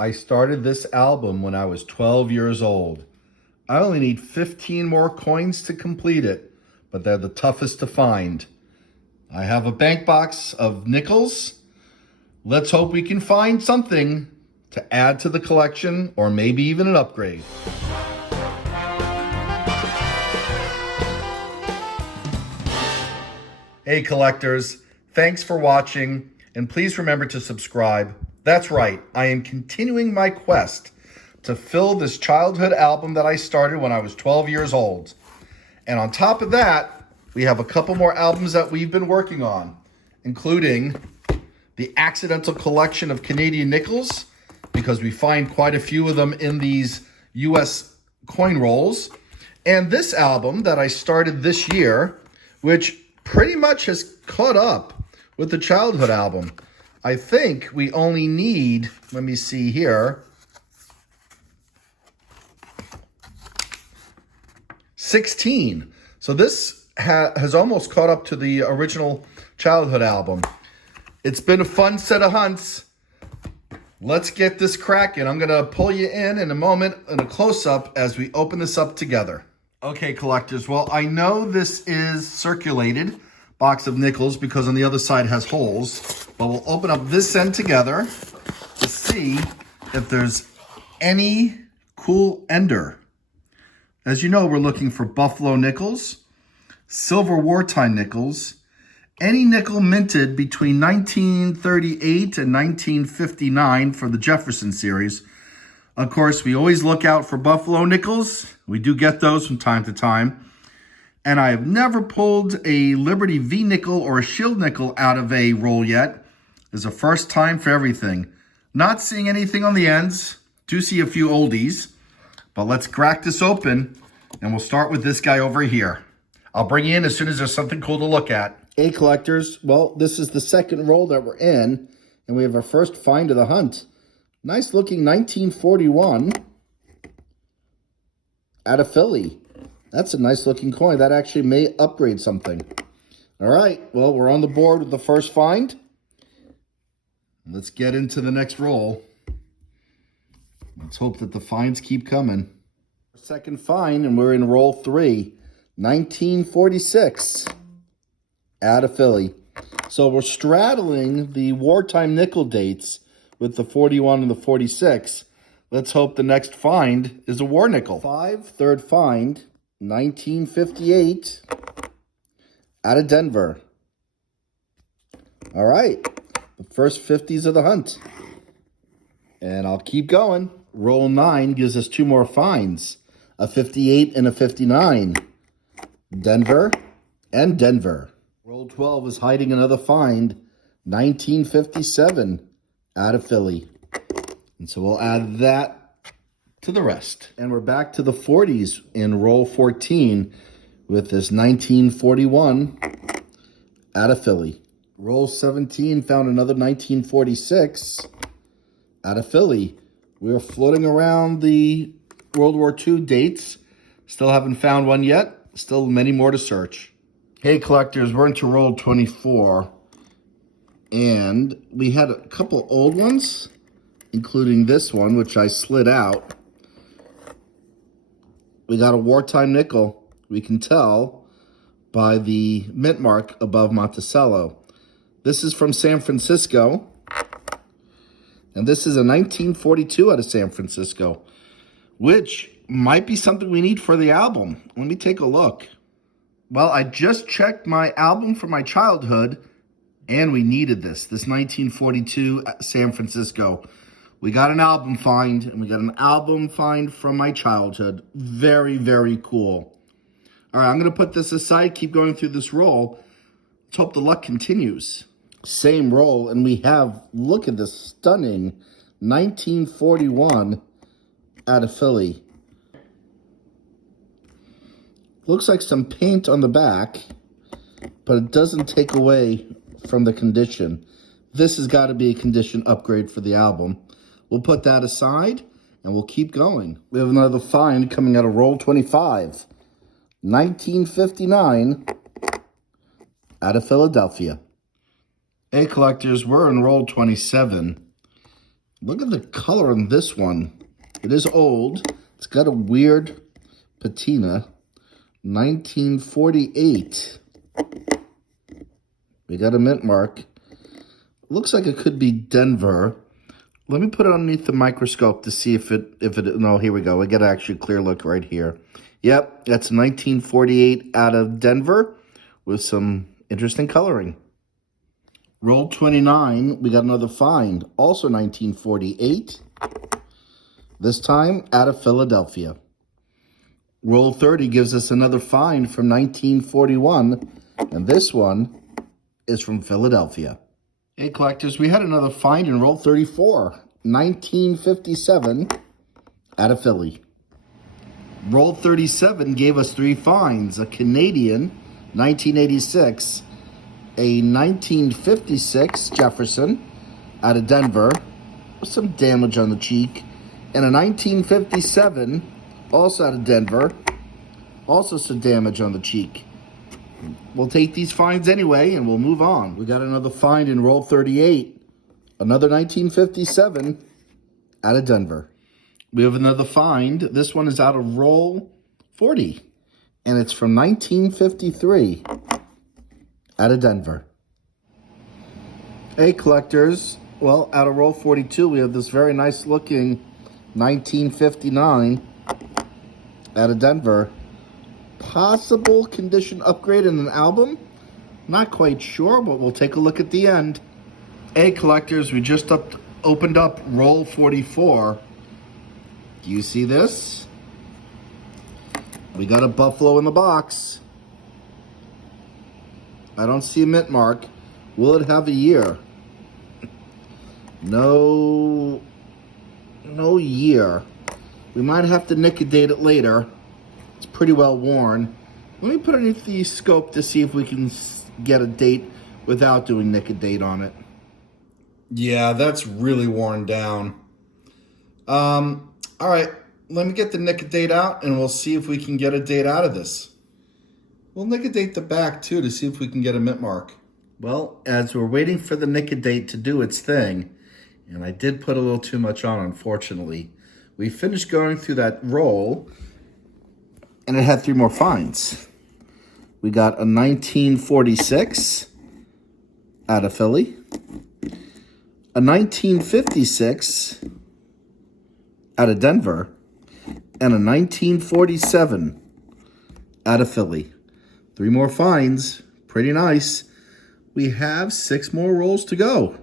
I started this album when I was 12 years old. I only need 15 more coins to complete it, but they're the toughest to find. I have a bank box of nickels. Let's hope we can find something to add to the collection, or maybe even an upgrade. Hey collectors, thanks for watching, and please remember to subscribe. That's right, I am continuing my quest to fill this childhood album that I started when I was 12 years old. And on top of that, we have a couple more albums that we've been working on, including the accidental collection of Canadian nickels, because we find quite a few of them in these US coin rolls, and this album that I started this year, which pretty much has caught up with the childhood album. I think we only need, let me see here, 16. So this has almost caught up to the original childhood album. It's been a fun set of hunts. Let's get this cracking. I'm going to pull you in a moment in a close-up as we open this up together. Okay, collectors. Well, I know this is circulated box of nickels because on the other side has holes. But we'll open up this end together to see if there's any cool ender. As you know, we're looking for buffalo nickels, silver wartime nickels, any nickel minted between 1938 and 1959 for the Jefferson series. Of course, we always look out for buffalo nickels. We do get those from time to time. And I have never pulled a Liberty V nickel or a Shield nickel out of a roll yet. It's a first time for everything. Not seeing anything on the ends. Do see a few oldies. But let's crack this open, and we'll start with this guy over here. I'll bring you in as soon as there's something cool to look at. Hey, collectors. Well, this is the second roll that we're in, and we have our first find of the hunt. Nice looking 1941 out of Philly. That's a nice looking coin. That actually may upgrade something. All right. Well, we're on the board with the first find. Let's get into the next roll. Let's hope that the finds keep coming. Second find, and we're in roll 3. 1946 out of Philly. So we're straddling the wartime nickel dates with the 41 and the 46. Let's hope the next find is a war nickel. Third find, 1958 out of Denver. All right, the first 50s of the hunt. And I'll keep going. Roll 9 gives us 2 more finds, a 58 and a 59. Denver and Denver. Roll 12 is hiding another find, 1957 out of Philly. And so we'll add that to the rest. And we're back to the 40s in roll 14 with this 1941 out of Philly. Roll 17 found another 1946 out of Philly. We're floating around the World War II dates. Still haven't found one yet. Still many more to search. Hey collectors, we're into roll 24. And we had a couple old ones, including this one, which I slid out. We got a wartime nickel. We can tell by the mint mark above Monticello. This is from San Francisco. And this is a 1942 out of San Francisco, which might be something we need for the album. Let me take a look. Well, I just checked my album from my childhood, and we needed this 1942 San Francisco. We got an album find, and we got an album find from my childhood. Very, very cool. All right, I'm going to put this aside, keep going through this roll. Let's hope the luck continues. Same roll, and we have, look at this stunning 1941 out of Philly. Looks like some paint on the back, but it doesn't take away from the condition. This has got to be a condition upgrade for the album. We'll put that aside, and we'll keep going. We have another find coming out of roll 25. 1959 out of Philadelphia. Hey, collectors, we're in roll 27. Look at the color on this one. It is old. It's got a weird patina. 1948. We got a mint mark. Looks like it could be Denver. Let me put it underneath the microscope to see if it, no, here we go. We get actually a clear look right here. Yep, that's 1948 out of Denver with some interesting coloring. Roll 29, we got another find, also 1948. This time out of Philadelphia. Roll 30 gives us another find from 1941, and this one is from Philadelphia. Hey collectors, we had another find in roll 34, 1957 out of Philly. Roll 37 gave us 3 finds, a Canadian, 1986, a 1956 Jefferson out of Denver, with some damage on the cheek, and a 1957, also out of Denver, also some damage on the cheek. We'll take these finds anyway, and we'll move on. We got another find in roll 38, another 1957 out of Denver. We have another find. This one is out of roll 40, and it's from 1953 out of Denver. Hey, collectors. Well, out of roll 42, we have this very nice looking 1959 out of Denver. Possible condition upgrade in an album? Not quite sure, but we'll take a look at the end. Hey, collectors, we just opened up roll 44. Do you see this? We got a buffalo in the box. I don't see a mint mark. Will it have a year? No year. We might have to nick a date it later. It's pretty well worn. Let me put it underneath the scope to see if we can get a date without doing nick a date on it. Yeah, that's really worn down. All right, let me get the nick a date out and we'll see if we can get a date out of this. We'll nick a date the back too to see if we can get a mint mark. Well, as we're waiting for the nick a date to do its thing, and I did put a little too much on, unfortunately, we finished going through that roll and it had 3 more finds. We got a 1946 out of Philly, a 1956 out of Denver, and a 1947 out of Philly. 3 more finds, pretty nice. We have 6 more rolls to go.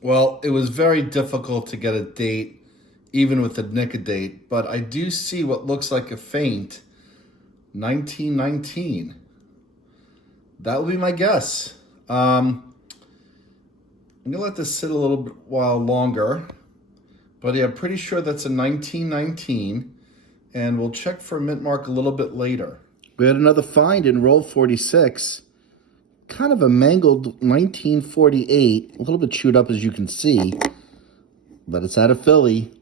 Well, it was very difficult to get a date even with the nick a date, but I do see what looks like a faint 1919. That would be my guess. I'm gonna let this sit a little bit while longer, but yeah, I'm pretty sure that's a 1919, and we'll check for a mint mark a little bit later. We had another find in roll 46, kind of a mangled 1948, a little bit chewed up as you can see, but it's out of Philly.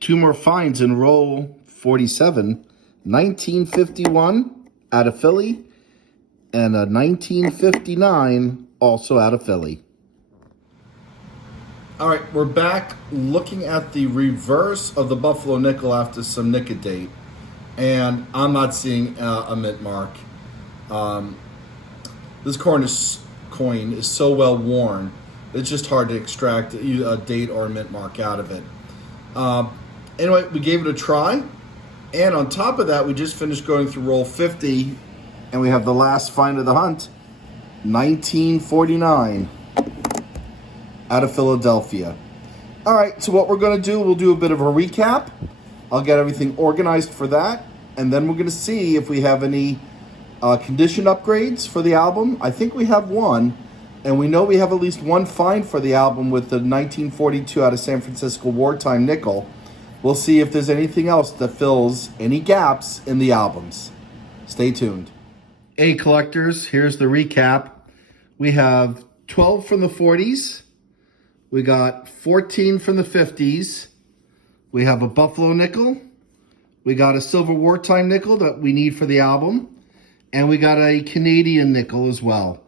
2 more finds in roll 47, 1951 out of Philly, and a 1959 also out of Philly. All right, we're back looking at the reverse of the Buffalo nickel after some nick a date, and I'm not seeing a mint mark. This coin is so well worn, it's just hard to extract a date or a mint mark out of it. Anyway, we gave it a try, and on top of that, we just finished going through roll 50, and we have the last find of the hunt, 1949 out of Philadelphia. All right, so what we're going to do, we'll do a bit of a recap. I'll get everything organized for that, and then we're going to see if we have any condition upgrades for the album. I think we have one, and we know we have at least one find for the album with the 1942 out of San Francisco wartime nickel. We'll see if there's anything else that fills any gaps in the albums. Stay tuned. Hey collectors, here's the recap. We have 12 from the 40s. We got 14 from the 50s. We have a Buffalo nickel. We got a silver wartime nickel that we need for the album. And we got a Canadian nickel as well.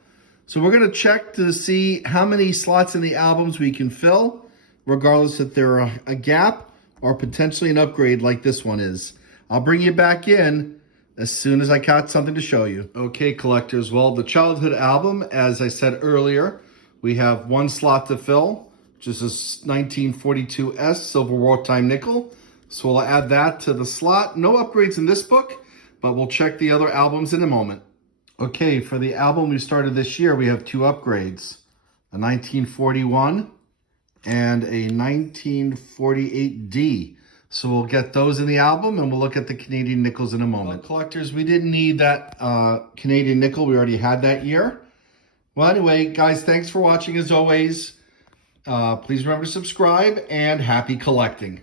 So we're going to check to see how many slots in the albums we can fill, regardless if they're a gap or potentially an upgrade like this one is. I'll bring you back in as soon as I got something to show you. Okay, collectors. Well, the childhood album, as I said earlier, we have one slot to fill, which is a 1942S silver wartime nickel. So we'll add that to the slot. No upgrades in this book, but we'll check the other albums in a moment. Okay, for the album we started this year, we have two upgrades, a 1941 and a 1948D. So we'll get those in the album, and we'll look at the Canadian nickels in a moment. Well, collectors, we didn't need that Canadian nickel. We already had that year. Well, anyway, guys, thanks for watching as always. Please remember to subscribe, and happy collecting.